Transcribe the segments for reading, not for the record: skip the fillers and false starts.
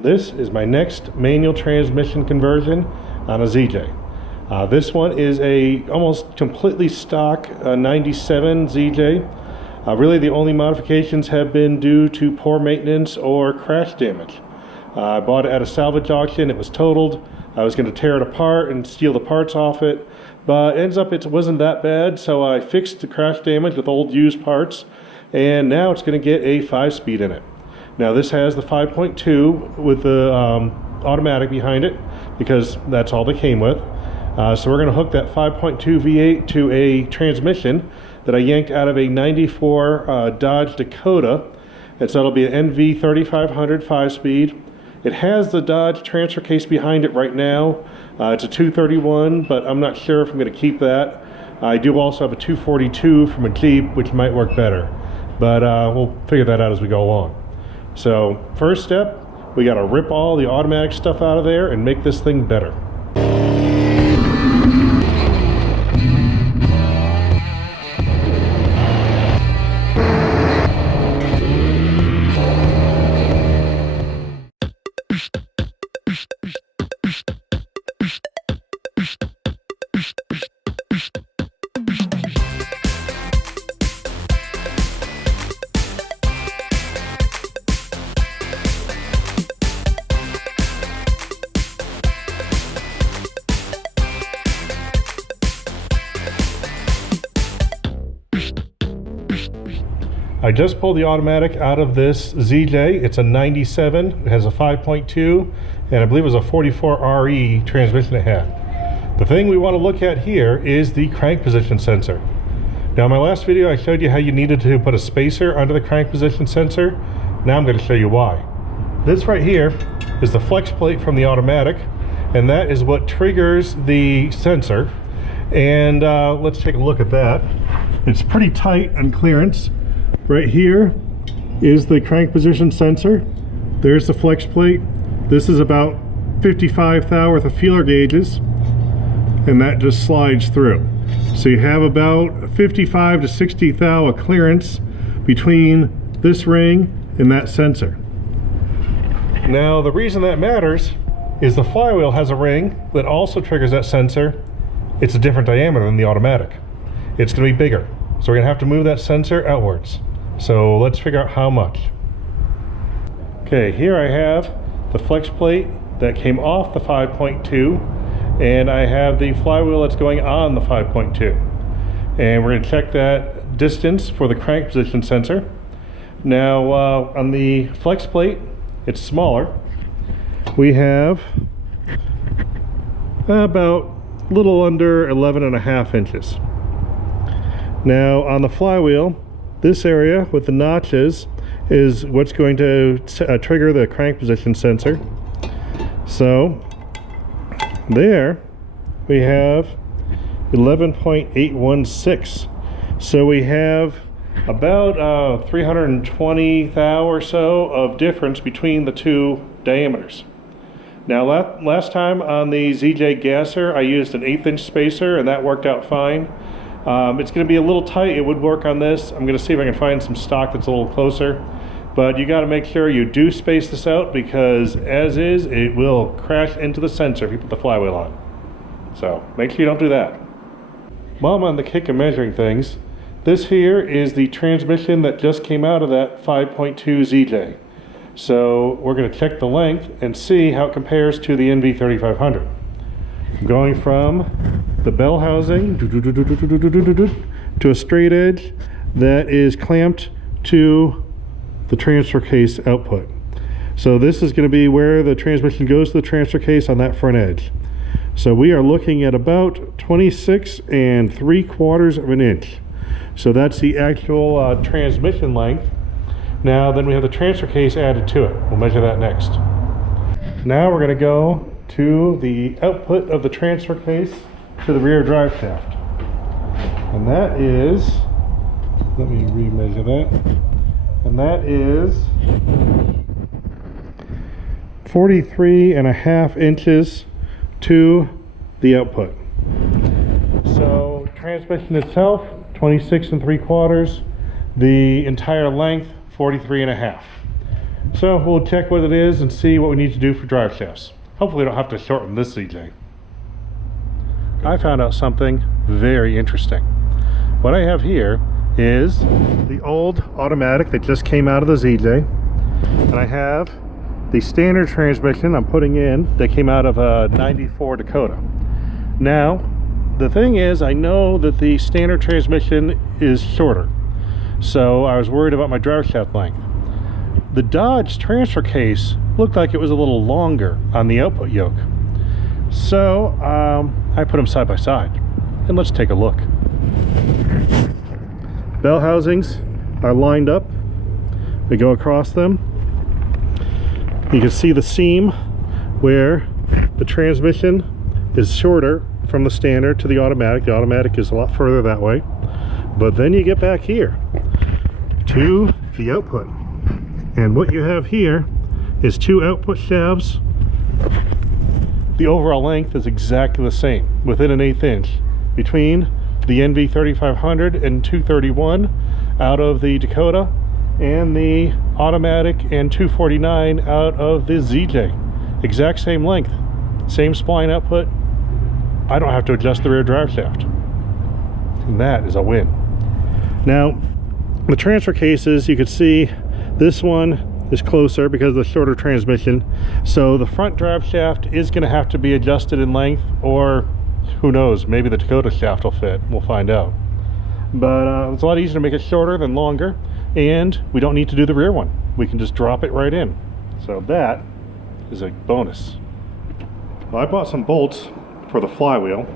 This is my next manual transmission conversion on a ZJ. This one is a almost completely stock 97 ZJ. Really the only modifications have been due to poor maintenance or crash damage. I bought it at a salvage auction. It was totaled. I was going to tear it apart and steal the parts off it, but ends up it wasn't that bad, so I fixed the crash damage with old used parts, and now it's going to get a 5-speed in it. Now this has the 5.2 with the automatic behind it, because that's all they came with. So we're going to hook that 5.2 V8 to a transmission that I yanked out of a 94 Dodge Dakota. And so it'll be an NV 3500 5-speed. It has the Dodge transfer case behind it right now. It's a 231, but I'm not sure if I'm going to keep that. I do also have a 242 from a Jeep, which might work better. But we'll figure that out as we go along. So first step, we got to rip all the automatic stuff out of there and make this thing better. I just pulled the automatic out of this ZJ. It's a 97. It has a 5.2, and I believe it was a 44 RE transmission it had. The thing we want to look at here is the crank position sensor. Now in my last video I showed you how you needed to put a spacer under the crank position sensor. Now I'm going to show you why. This right here is the flex plate from the automatic, and that is what triggers the sensor. And let's take a look at that. It's pretty tight on clearance. Right here is the crank position sensor. There's the flex plate. This is about 55 thou worth of feeler gauges, and that just slides through. So you have about 55 to 60 thou of clearance between this ring and that sensor. Now the reason that matters is the flywheel has a ring that also triggers that sensor. It's a different diameter than the automatic. It's going to be bigger, so we're going to have to move that sensor outwards. So let's figure out how much. Okay, here I have the flex plate that came off the 5.2, and I have the flywheel that's going on the 5.2. And we're going to check that distance for the crank position sensor. Now on the flex plate, it's smaller. We have about a little under 11.5 inches. Now on the flywheel, this area with the notches is what's going to trigger the crank position sensor. So there we have 11.816. So we have about 320 thou or so of difference between the two diameters. Now last time on the ZJ gasser I used an 1/8 inch spacer, and that worked out fine. It's going to be a little tight. It would work on this. I'm going to see if I can find some stock that's a little closer. But you got to make sure you do space this out, because as is, it will crash into the sensor if you put the flywheel on. So make sure you don't do that. While I'm on the kick of measuring things, this here is the transmission that just came out of that 5.2 ZJ. So we're going to check the length and see how it compares to the NV 3500. Going from the bell housing to a straight edge that is clamped to the transfer case output. So this is going to be where the transmission goes to the transfer case on that front edge. So we are looking at about 26 3/4 of an inch. So that's the actual transmission length. Now then we have the transfer case added to it. We'll measure that next. Now we're going to go to the output of the transfer case to the rear drive shaft. And that is, let me remeasure that, and that is 43.5 inches to the output. So transmission itself 26 3/4, the entire length 43.5. So we'll check what it is and see what we need to do for drive shafts. Hopefully we don't have to shorten this ZJ. I found out something very interesting. What I have here is the old automatic that just came out of the ZJ, and I have the standard transmission I'm putting in that came out of a 94 Dakota. Now, the thing is, I know that the standard transmission is shorter, so I was worried about my drive shaft length. The Dodge transfer case looked like it was a little longer on the output yoke. So I put them side by side, and let's take a look. Bell housings are lined up. We go across them. You can see the seam where the transmission is shorter from the standard to the automatic. The automatic is a lot further that way. But then you get back here to the output. And what you have here is two output shafts. The overall length is exactly the same, within an 1/8 inch, between the NV 3500 and 231 out of the Dakota and the automatic and 249 out of the ZJ. Exact same length, same spline output. I don't have to adjust the rear drive shaft. And that is a win. Now, the transfer cases, you can see this one is closer because of the shorter transmission. So the front drive shaft is going to have to be adjusted in length, or who knows, maybe the Dakota shaft will fit. We'll find out. But it's a lot easier to make it shorter than longer, and we don't need to do the rear one. We can just drop it right in. So that is a bonus. Well, I bought some bolts for the flywheel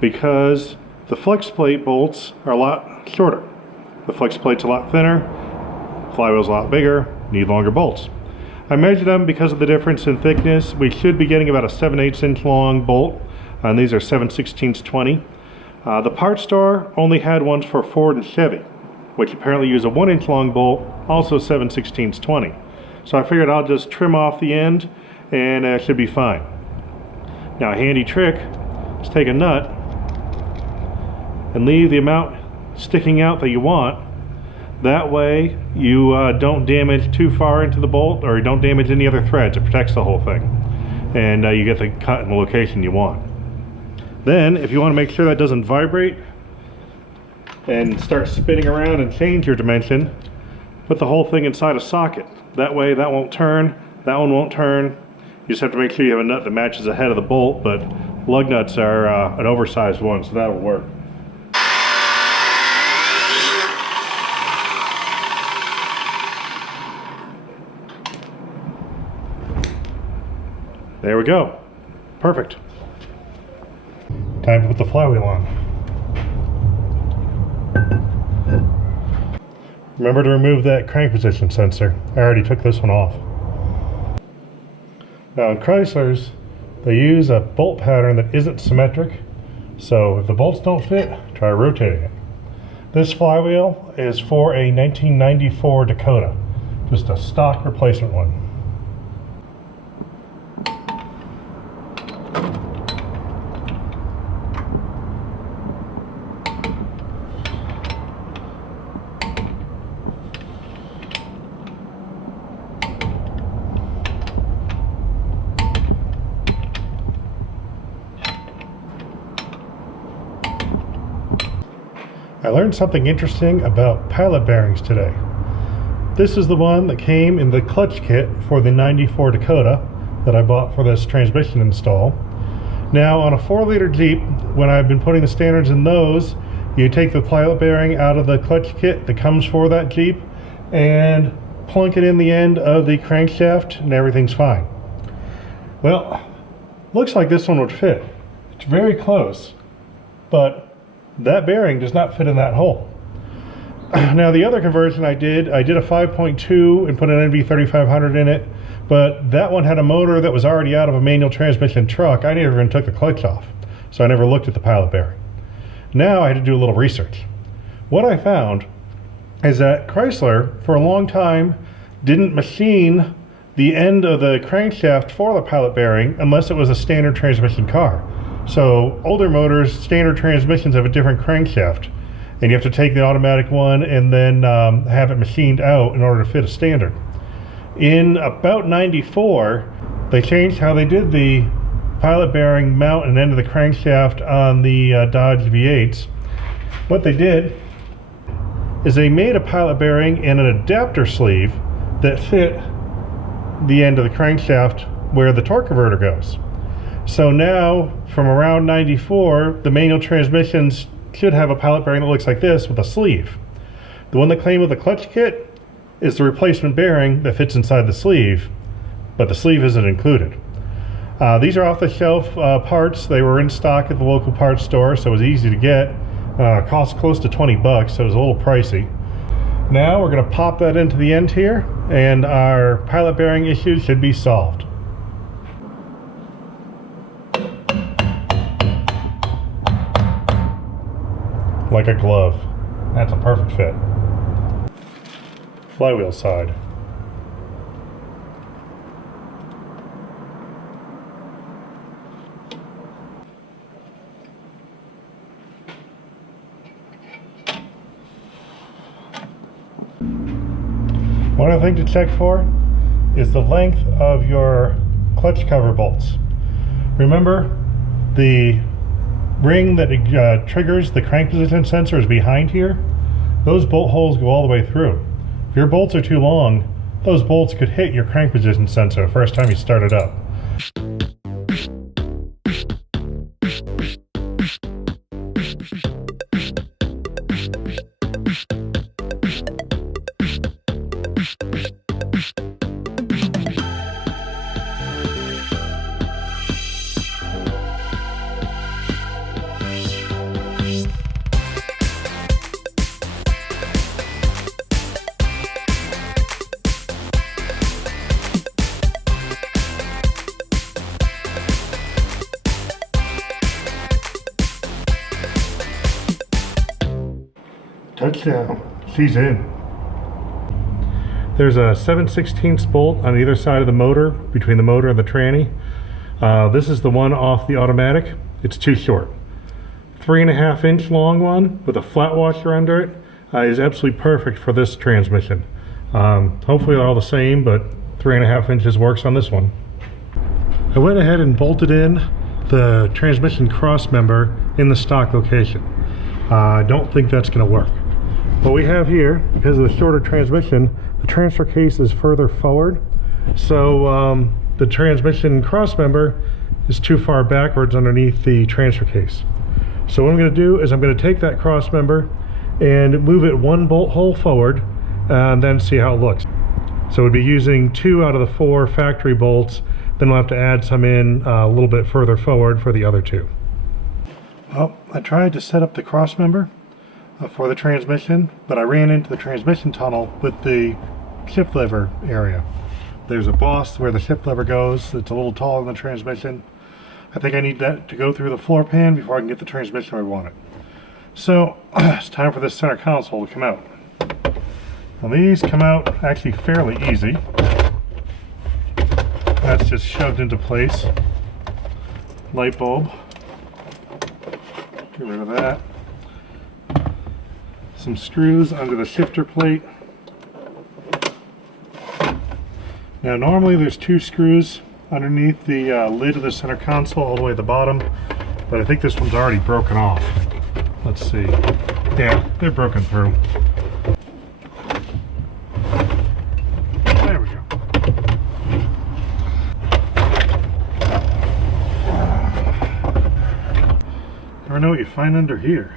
because the flex plate bolts are a lot shorter. The flex plate's a lot thinner, flywheel's a lot bigger, need longer bolts. I measured them because of the difference in thickness. We should be getting about a 7/8 inch long bolt, and these are 7/16 20. The parts store only had ones for Ford and Chevy, which apparently use a 1 inch long bolt, also 7/16 20. So I figured I'll just trim off the end and it should be fine. Now, a handy trick is take a nut and leave the amount sticking out that you want. That way you don't damage too far into the bolt, or you don't damage any other threads. It protects the whole thing, and you get the cut in the location you want. Then, if you want to make sure that doesn't vibrate and start spinning around and change your dimension, put the whole thing inside a socket. That way that won't turn, that one won't turn. You just have to make sure you have a nut that matches the head of the bolt, but lug nuts are an oversized one, so that'll work. There we go. Perfect. Time to put the flywheel on. Remember to remove that crank position sensor. I already took this one off. Now, in Chryslers, they use a bolt pattern that isn't symmetric, so if the bolts don't fit, try rotating it. This flywheel is for a 1994 Dakota, just a stock replacement one. I learned something interesting about pilot bearings today. This is the one that came in the clutch kit for the 94 Dakota that I bought for this transmission install. Now, on a 4-liter Jeep, when I've been putting the standards in those, you take the pilot bearing out of the clutch kit that comes for that Jeep and plunk it in the end of the crankshaft and everything's fine. Well, looks like this one would fit. It's very close, but that bearing does not fit in that hole. Now, the other conversion I did a 5.2 and put an NV 3500 in it, but that one had a motor that was already out of a manual transmission truck. I never even took the clutch off, so I never looked at the pilot bearing. Now I had to do a little research. What I found is that Chrysler, for a long time, didn't machine the end of the crankshaft for the pilot bearing unless it was a standard transmission car. So older motors, standard transmissions have a different crankshaft, and you have to take the automatic one and then have it machined out in order to fit a standard. In about 94, they changed how they did the pilot bearing mount and end of the crankshaft on the Dodge V8s. What they did is they made a pilot bearing and an adapter sleeve that fit the end of the crankshaft where the torque converter goes. So now, from around 94, the manual transmissions should have a pilot bearing that looks like this with a sleeve. The one that came with the clutch kit is the replacement bearing that fits inside the sleeve, but the sleeve isn't included. These are off-the-shelf parts. They were in stock at the local parts store, so it was easy to get. Cost close to 20 bucks, so it was a little pricey. Now we're going to pop that into the end here, and our pilot bearing issue should be solved. Like a glove. That's a perfect fit. Flywheel side. One other thing to check for is the length of your clutch cover bolts. Remember, the ring that triggers the crank position sensor is behind here. Those bolt holes go all the way through. If your bolts are too long, those bolts could hit your crank position sensor the first time you start it up. Touchdown. She's in. There's a 7/16 bolt on either side of the motor, between the motor and the tranny. This is the one off the automatic. It's too short. 3.5 inch long one with a flat washer under it is absolutely perfect for this transmission. Hopefully they're all the same, but 3.5 inches works on this one. I went ahead and bolted in the transmission cross member in the stock location. I don't think that's going to work. What we have here, because of the shorter transmission, the transfer case is further forward, so the transmission cross member is too far backwards underneath the transfer case. So what I'm going to do is I'm going to take that cross member and move it 1 bolt hole forward and then see how it looks. So we'll be using 2 out of the 4 factory bolts, then we'll have to add some in a little bit further forward for the other 2. Well, I tried to set up the cross member for the transmission, but I ran into the transmission tunnel with the shift lever area. There's a boss where the shift lever goes. It's a little taller than the transmission. I think I need that to go through the floor pan before I can get the transmission where I want it. So it's time for this center console to come out. Well, these come out actually fairly easy. That's just shoved into place. Light bulb. Get rid of that. Some screws under the shifter plate. Now normally there's 2 screws underneath the lid of the center console all the way at the bottom, but I think this one's already broken off. Let's see. Yeah, they're broken through. There we go. Never know what you find under here.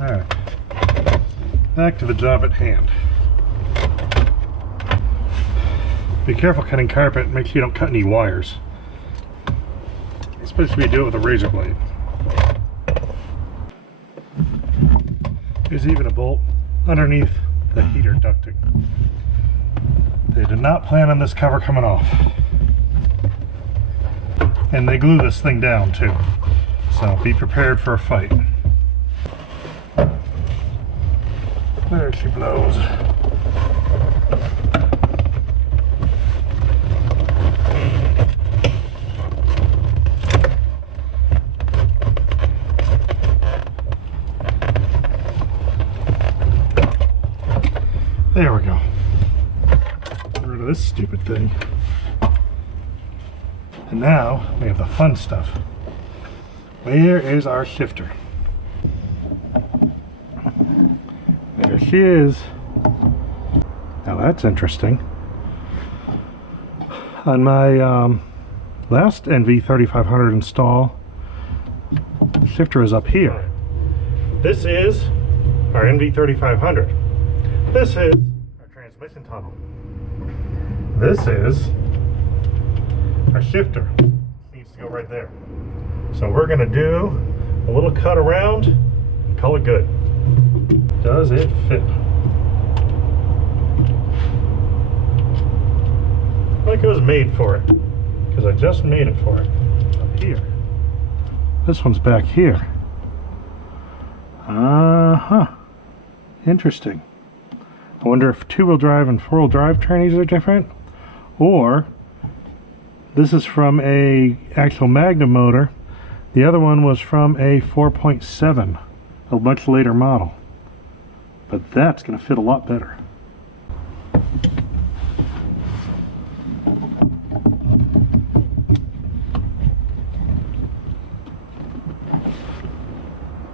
Alright, back to the job at hand. Be careful cutting carpet, make sure you don't cut any wires. Especially if you do it with a razor blade. There's even a bolt underneath the heater ducting. They did not plan on this cover coming off. And they glue this thing down too. So be prepared for a fight. There she blows. There we go. thing. And now we have the fun stuff. Where is our shifter? There she is. Now that's interesting. On my last NV3500 install, the shifter is up here. This is our NV3500. This is our transmission tunnel. This is our shifter. It needs to go right there. So we're going to do a little cut around and call it good. Does it fit? Like it was made for it, because I just made it for it. Up here. This one's back here. Interesting. I wonder if two-wheel drive and four-wheel drive trannies are different, or this is from a actual Magnum motor. The other one was from a 4.7, a much later model. But that's going to fit a lot better.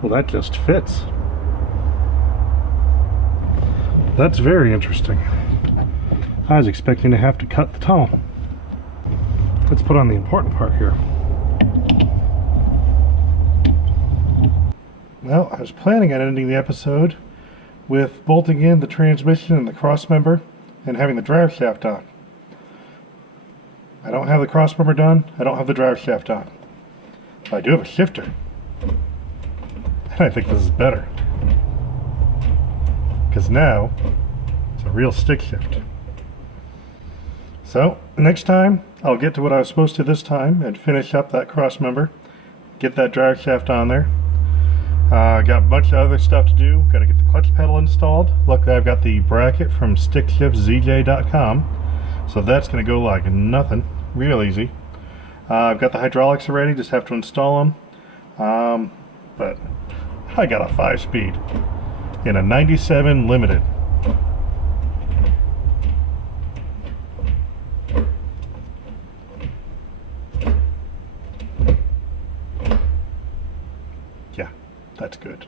Well, that just fits. That's very interesting. I was expecting to have to cut the tunnel. Let's put on the important part here. Well, I was planning on ending the episode with bolting in the transmission and the cross member and having the drive shaft on. I don't have the cross member done, I don't have the drive shaft on. But I do have a shifter. And I think this is better. Because now, it's a real stick shift. So, next time, I'll get to what I was supposed to this time and finish up that cross member, get that drive shaft on there. Got a bunch of other stuff to do. Got to get the clutch pedal installed. Luckily, I've got the bracket from stickshiftzj.com, so that's going to go like nothing. Real easy. I've got the hydraulics already. Just have to install them. But I got a 5-speed in a 97 Limited. Yeah, that's good.